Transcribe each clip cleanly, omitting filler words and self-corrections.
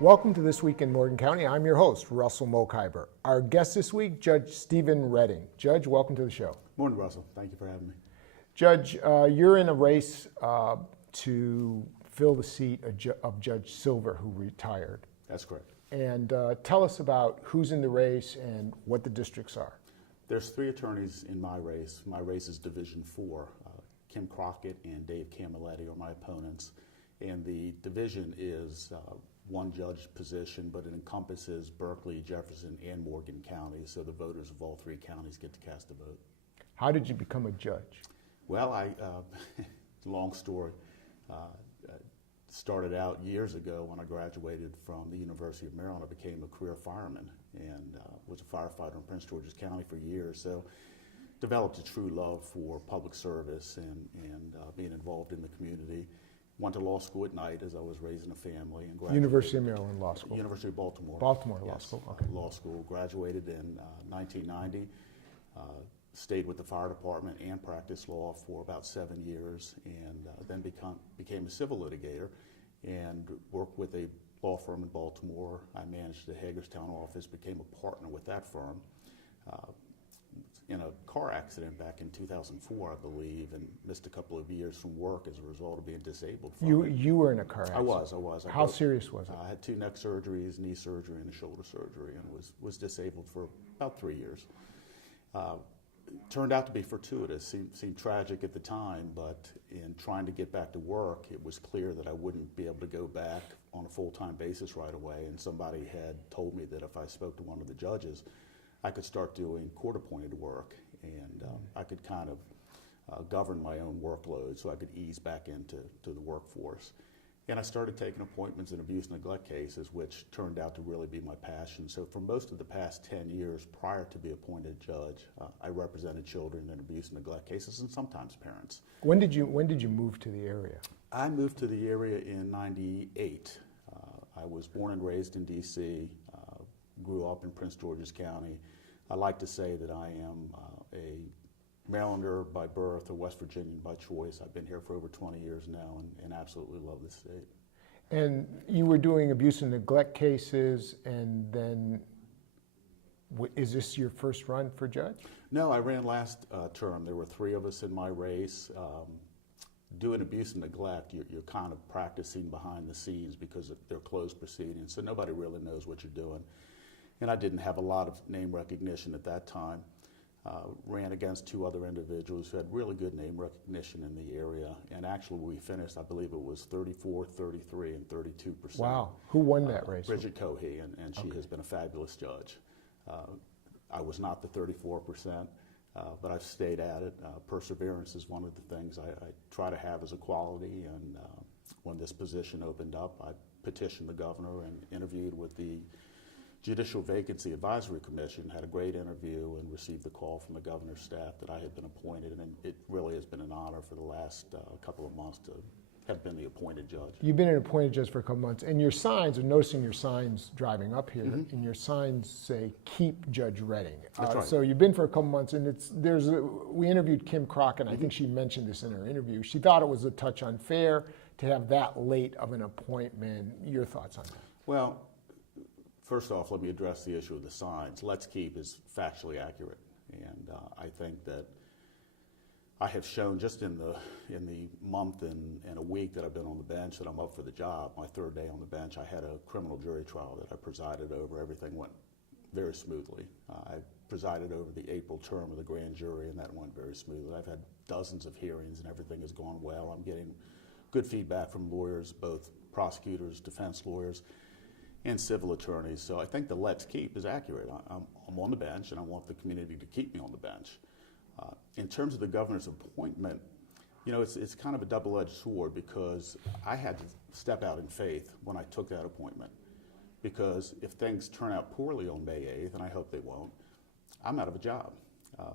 Welcome to This Week in Morgan County. I'm your host, Russell Mokhiber. Our guest this week, Judge Stephen Redding. Judge, welcome to the show. Morning, Russell. Thank you for having me. Judge, you're in a race to fill the seat of Judge Silver, who retired. That's correct. And tell us about who's in the race and what the districts are. There's three attorneys in my race. My race is Division 4. Kim Crockett and Dave Camilletti are my opponents. And the division is one judge position, but it encompasses Berkeley, Jefferson, and Morgan counties, so the voters of all three counties get to cast a vote. How did you become a judge? Well, long story. Started out years ago when I graduated from the University of Maryland. I became a career fireman and was a firefighter in Prince George's County for years. So developed a true love for public service and being involved in the community. Went to law school at night as I was raising a family. And graduated. University of Maryland Law School? University of Baltimore. Baltimore yes, Law School, okay. Law school. Graduated in 1990. Stayed with the fire department and practiced law for about 7 years, and then became a civil litigator and worked with a law firm in Baltimore. I managed the Hagerstown office, became a partner with that firm. In a car accident back in 2004, I believe, and missed a couple of years from work as a result of being disabled from it. You were in a car accident? I was. How serious was it? I had 2 neck surgeries, knee surgery, and a shoulder surgery, and was disabled for about 3 years. Turned out to be fortuitous, seemed tragic at the time, but in trying to get back to work, it was clear that I wouldn't be able to go back on a full-time basis right away, and somebody had told me that if I spoke to one of the judges, I could start doing court-appointed work, and I could kind of govern my own workload so I could ease back into the workforce. And I started taking appointments in abuse and neglect cases, which turned out to really be my passion. So for most of the past 10 years prior to be appointed judge, I represented children in abuse and neglect cases and sometimes parents. When did you move to the area? I moved to the area in '98. I was born and raised in D.C., grew up in Prince George's County. I like to say that I am a Marylander by birth, a West Virginian by choice. I've been here for over 20 years now and absolutely love the state. And you were doing abuse and neglect cases, and then is this your first run for judge? No, I ran last term. There were 3 of us in my race. Doing abuse and neglect, you're kind of practicing behind the scenes because they're closed proceedings, so nobody really knows what you're doing. And I didn't have a lot of name recognition at that time. Ran against 2 other individuals who had really good name recognition in the area, and actually we finished, I believe it was 34, 33, and 32%. Wow. Who won that race? Bridget Cohey, and she has been a fabulous judge. I was not the 34%, but I've stayed at it. Perseverance is one of the things I try to have as a quality, and when this position opened up, I petitioned the governor and interviewed with the Judicial Vacancy Advisory Commission, had a great interview, and received the call from the governor's staff that I had been appointed, and it really has been an honor for the last couple of months to have been the appointed judge. You've been an appointed judge for a couple months, and your signs, I'm noticing your signs driving up here, and your signs say, "Keep Judge Redding." That's right. So you've been for a couple months, and we interviewed Kim Crockett, and I think she mentioned this in her interview. She thought it was a touch unfair to have that late of an appointment. Your thoughts on that? Well, first off, let me address the issue of the signs. "Let's keep" is factually accurate, and I think that I have shown just in the month and a week that I've been on the bench that I'm up for the job. My 3rd day on the bench, I had a criminal jury trial that I presided over. Everything went very smoothly. I presided over the April term of the grand jury, and that went very smoothly. I've had dozens of hearings, and everything has gone well. I'm getting good feedback from lawyers, both prosecutors, defense lawyers, and civil attorneys. So I think the "let's keep" is accurate. I'm on the bench, and I want the community to keep me on the bench. In terms of the governor's appointment, you know, it's kind of a double-edged sword, because I had to step out in faith when I took that appointment, because if things turn out poorly on May 8th, and I hope they won't, I'm out of a job.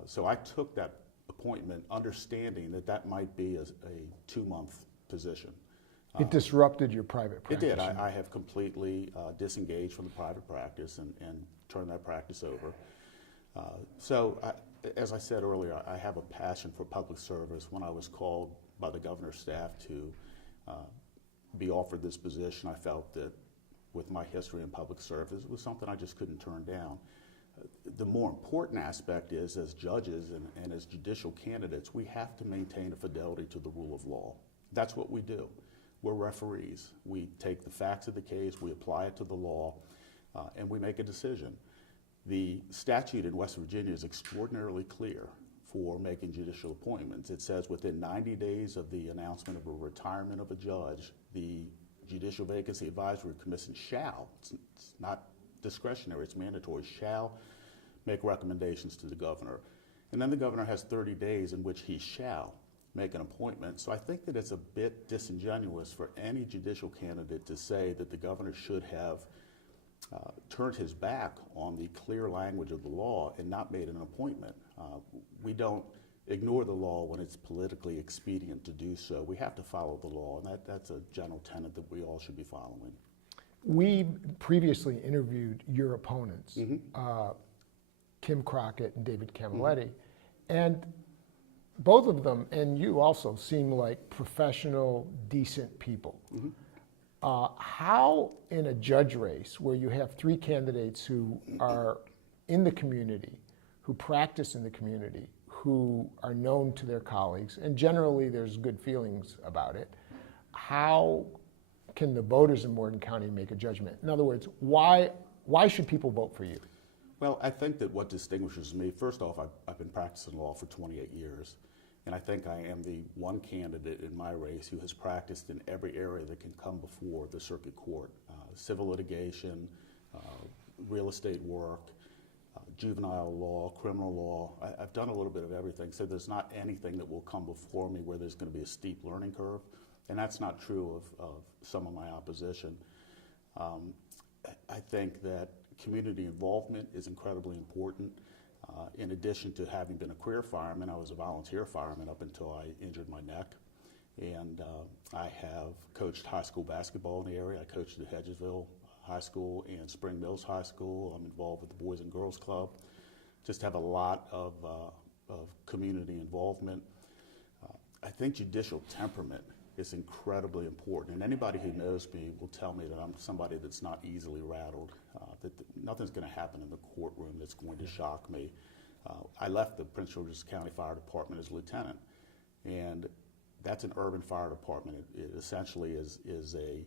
So I took that appointment understanding that might be a 2-month position. It disrupted your private practice. It did. I have completely disengaged from the private practice and turned that practice over. As I said earlier, I have a passion for public service. When I was called by the governor's staff to be offered this position, I felt that with my history in public service, it was something I just couldn't turn down. The more important aspect is, as judges and as judicial candidates, we have to maintain a fidelity to the rule of law. That's what we do. We're referees. We take the facts of the case, we apply it to the law, and we make a decision. The statute in West Virginia is extraordinarily clear for making judicial appointments. It says within 90 days of the announcement of a retirement of a judge, the Judicial Vacancy Advisory Commission shall, it's not discretionary, it's mandatory, shall make recommendations to the governor. And then the governor has 30 days in which he shall make an appointment. So I think that it's a bit disingenuous for any judicial candidate to say that the governor should have turned his back on the clear language of the law and not made an appointment. We don't ignore the law when it's politically expedient to do so. We have to follow the law, and that's a general tenet that we all should be following. We previously interviewed your opponents, Kim Crockett and David Camilletti, and both of them, and you also, seem like professional, decent people. How, in a judge race where you have three candidates who are in the community, who practice in the community, who are known to their colleagues, and generally there's good feelings about it, how can the voters in Morgan County make a judgment? In other words, why should people vote for you? Well, I think that what distinguishes me, first off, I've been practicing law for 28 years, and I think I am the one candidate in my race who has practiced in every area that can come before the circuit court. Civil litigation, real estate work, juvenile law, criminal law. I've done a little bit of everything, so there's not anything that will come before me where there's going to be a steep learning curve, and that's not true of some of my opposition. I think that community involvement is incredibly important. In addition to having been a career fireman, I was a volunteer fireman up until I injured my neck. And I have coached high school basketball in the area. I coached at Hedgesville High School and Spring Mills High School. I'm involved with the Boys and Girls Club. Just have a lot of community involvement. I think judicial temperament is incredibly important. And anybody who knows me will tell me that I'm somebody that's not easily rattled, that nothing's going to happen in the courtroom that's going to shock me. I left the Prince George's County Fire Department as lieutenant, and that's an urban fire department. It essentially is a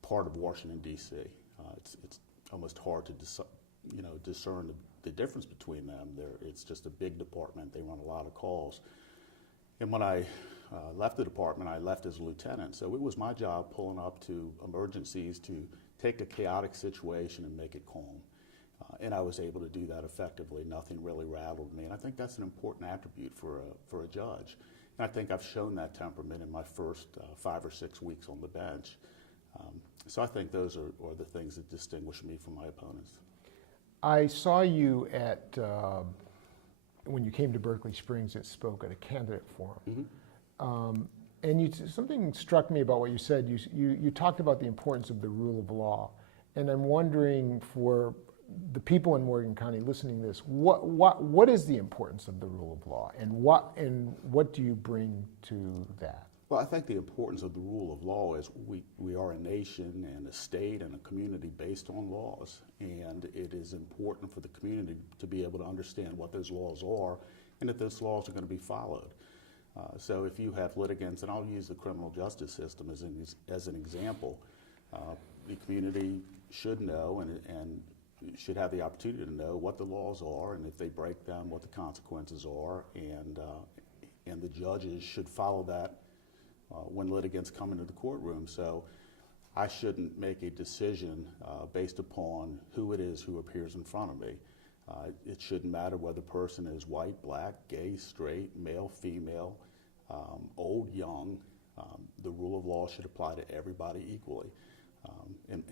part of Washington, D.C. It's almost hard to discern the difference between them. It's just a big department. They run a lot of calls. And when I left the department, I left as a lieutenant. So it was my job pulling up to emergencies to take a chaotic situation and make it calm. And I was able to do that effectively. Nothing really rattled me. And I think that's an important attribute for a judge. And I think I've shown that temperament in my first 5 or 6 weeks on the bench. So I think those are the things that distinguish me from my opponents. I saw you at, when you came to Berkeley Springs and spoke at a candidate forum. And something struck me about what you said. You talked about the importance of the rule of law. And I'm wondering, for the people in Morgan County listening to this, what is the importance of the rule of law, and what do you bring to that? Well, I think the importance of the rule of law is we are a nation and a state and a community based on laws, and it is important for the community to be able to understand what those laws are and that those laws are going to be followed. So if you have litigants, and I'll use the criminal justice system as an example, the community should know and should have the opportunity to know what the laws are, and if they break them, what the consequences are, and the judges should follow that when litigants come into the courtroom. So I shouldn't make a decision based upon who it is who appears in front of me. It shouldn't matter whether the person is white, black, gay, straight, male, female, old, young. The rule of law should apply to everybody equally. And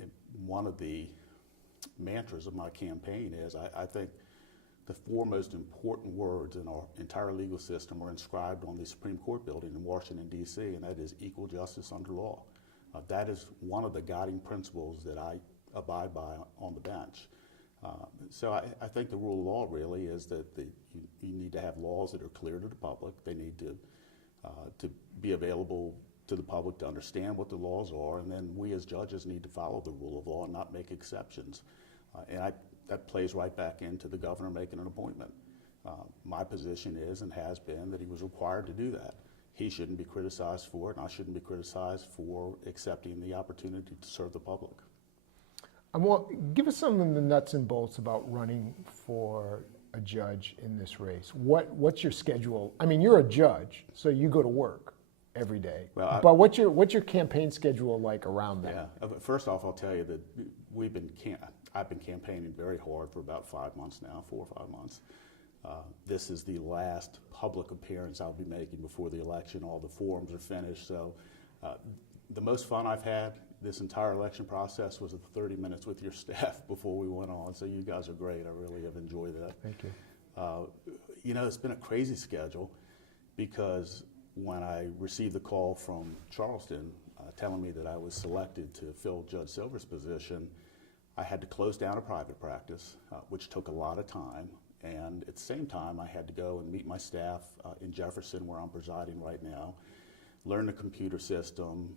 one of the mantras of my campaign is I think the 4 most important words in our entire legal system are inscribed on the Supreme Court building in Washington, D.C., and that is equal justice under law. That is one of the guiding principles that I abide by on the bench. So I think the rule of law really is that you need to have laws that are clear to the public. They need to be available to the public to understand what the laws are, and then we as judges need to follow the rule of law and not make exceptions. That plays right back into the governor making an appointment. My position is and has been that he was required to do that. He shouldn't be criticized for it, and I shouldn't be criticized for accepting the opportunity to serve the public. Give us some of the nuts and bolts about running for a judge in this race. What's your schedule? I mean, you're a judge, so you go to work every day. Well, but what's your campaign schedule like around that? Yeah. First off, I'll tell you that I've been campaigning very hard for about 5 months now, 4 or 5 months. This is the last public appearance I'll be making before the election. All the forums are finished. So the most fun I've had this entire election process was the 30 minutes with your staff before we went on. So you guys are great. I really have enjoyed that. Thank you. It's been a crazy schedule because when I received the call from Charleston telling me that I was selected to fill Judge Silver's position, I had to close down a private practice, which took a lot of time. And at the same time, I had to go and meet my staff in Jefferson, where I'm presiding right now, learn the computer system,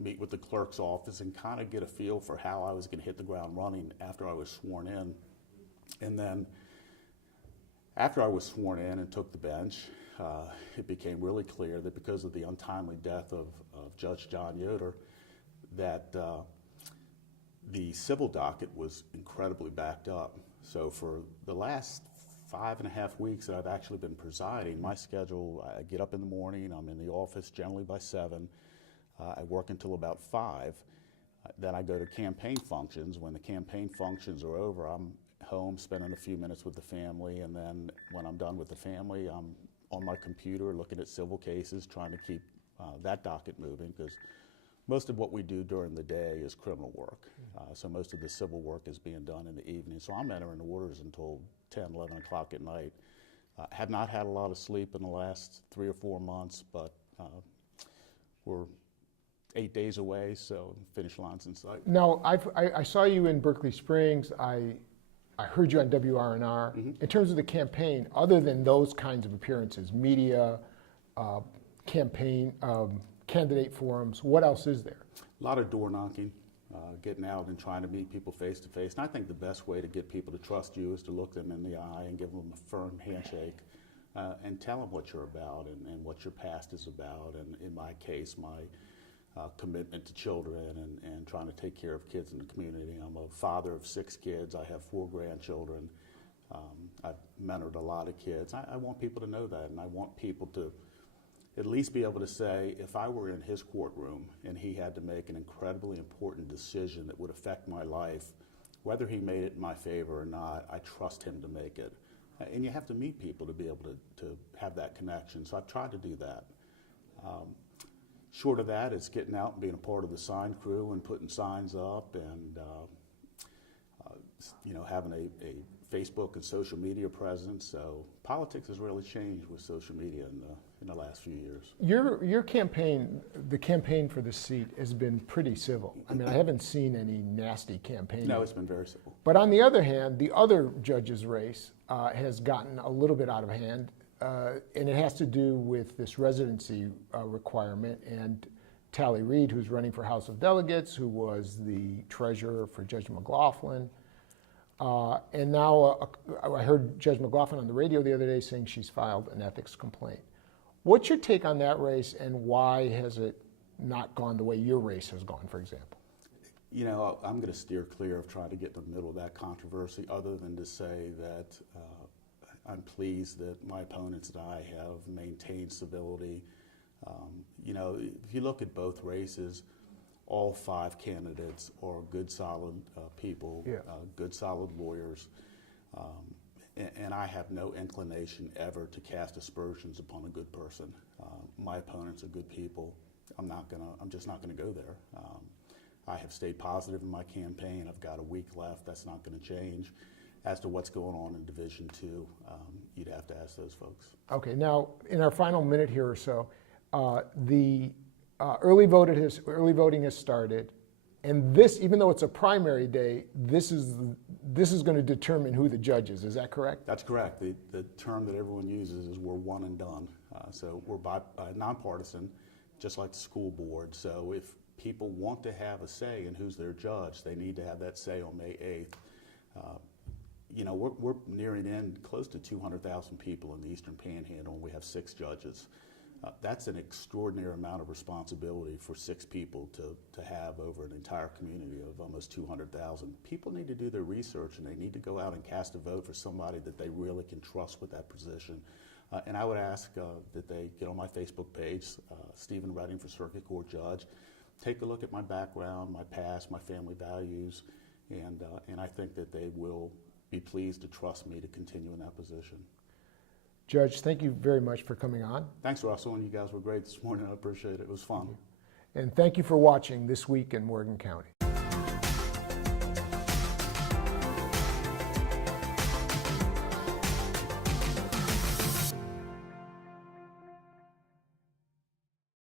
meet with the clerk's office, and kind of get a feel for how I was going to hit the ground running after I was sworn in. And then after I was sworn in and took the bench, it became really clear that because of the untimely death of Judge John Yoder, that the civil docket was incredibly backed up. So for the last 5.5 weeks that I've actually been presiding, my schedule, I get up in the morning, I'm in the office generally by 7, I work until about 5, then I go to campaign functions. When the campaign functions are over, I'm home spending a few minutes with the family, and then when I'm done with the family, I'm on my computer looking at civil cases, trying to keep that docket moving, because most of what we do during the day is criminal work. So most of the civil work is being done in the evening. So I'm entering orders until 10, 11 o'clock at night. Have not had a lot of sleep in the last 3 or 4 months, but we're 8 days away, so finish line's in sight. Now, I saw you in Berkeley Springs. I heard you on WRNR. Mm-hmm. In terms of the campaign, other than those kinds of appearances, media, campaign, candidate forums, what else is there? A lot of door knocking, getting out and trying to meet people face to face. And I think the best way to get people to trust you is to look them in the eye and give them a firm handshake and tell them what you're about and what your past is about. And in my case, my commitment to children and trying to take care of kids in the community. I'm a father of 6 kids. I have 4 grandchildren. I've mentored a lot of kids. I want people to know that, and I want people to at least be able to say, if I were in his courtroom and he had to make an incredibly important decision that would affect my life, whether he made it in my favor or not, I trust him to make it. And you have to meet people to be able to have that connection. So I've tried to do that. Short of that, it's getting out and being a part of the sign crew and putting signs up and having a Facebook and social media presence. So politics has really changed with social media in the last few years. Your campaign, the campaign for the seat, has been pretty civil. I mean, I haven't seen any nasty campaigning. No, it's been very civil. But on the other hand, the other judge's race has gotten a little bit out of hand, and it has to do with this residency requirement. And Tally Reid, who's running for House of Delegates, who was the treasurer for Judge McLaughlin, and now I heard Judge McLaughlin on the radio the other day saying she's filed an ethics complaint. What's your take on that race, and why has it not gone the way your race has gone, for example? I'm going to steer clear of trying to get in the middle of that controversy, other than to say that I'm pleased that my opponents and I have maintained civility. If you look at both races, all 5 candidates are good, solid people, yeah. Good, solid lawyers, and I have no inclination ever to cast aspersions upon a good person. My opponents are good people. I'm just not gonna go there. I have stayed positive in my campaign. I've got a week left. That's not gonna change. As to what's going on in Division 2, you'd have to ask those folks. Okay, now in our final minute here or so, the early voting has started, and this, even though it's a primary day, this is going to determine who the judge is. Is that correct? That's correct. The term that everyone uses is we're one and done. So we're nonpartisan. just like the school board. So if people want to have a say in who's their judge, they need to have that say on May 8th. You know, we're nearing in close to 200,000 people in the Eastern Panhandle, and we have 6 judges. That's an extraordinary amount of responsibility for 6 people to have over an entire community of almost 200,000. People need to do their research, and they need to go out and cast a vote for somebody that they really can trust with that position. And I would ask that they get on my Facebook page, Stephen Redding for Circuit Court Judge. Take a look at my background, my past, my family values, and I think that they will be pleased to trust me to continue in that position. Judge, thank you very much for coming on. Thanks, Russell, and you guys were great this morning. I appreciate it. It was fun. And thank you for watching This Week in Morgan County.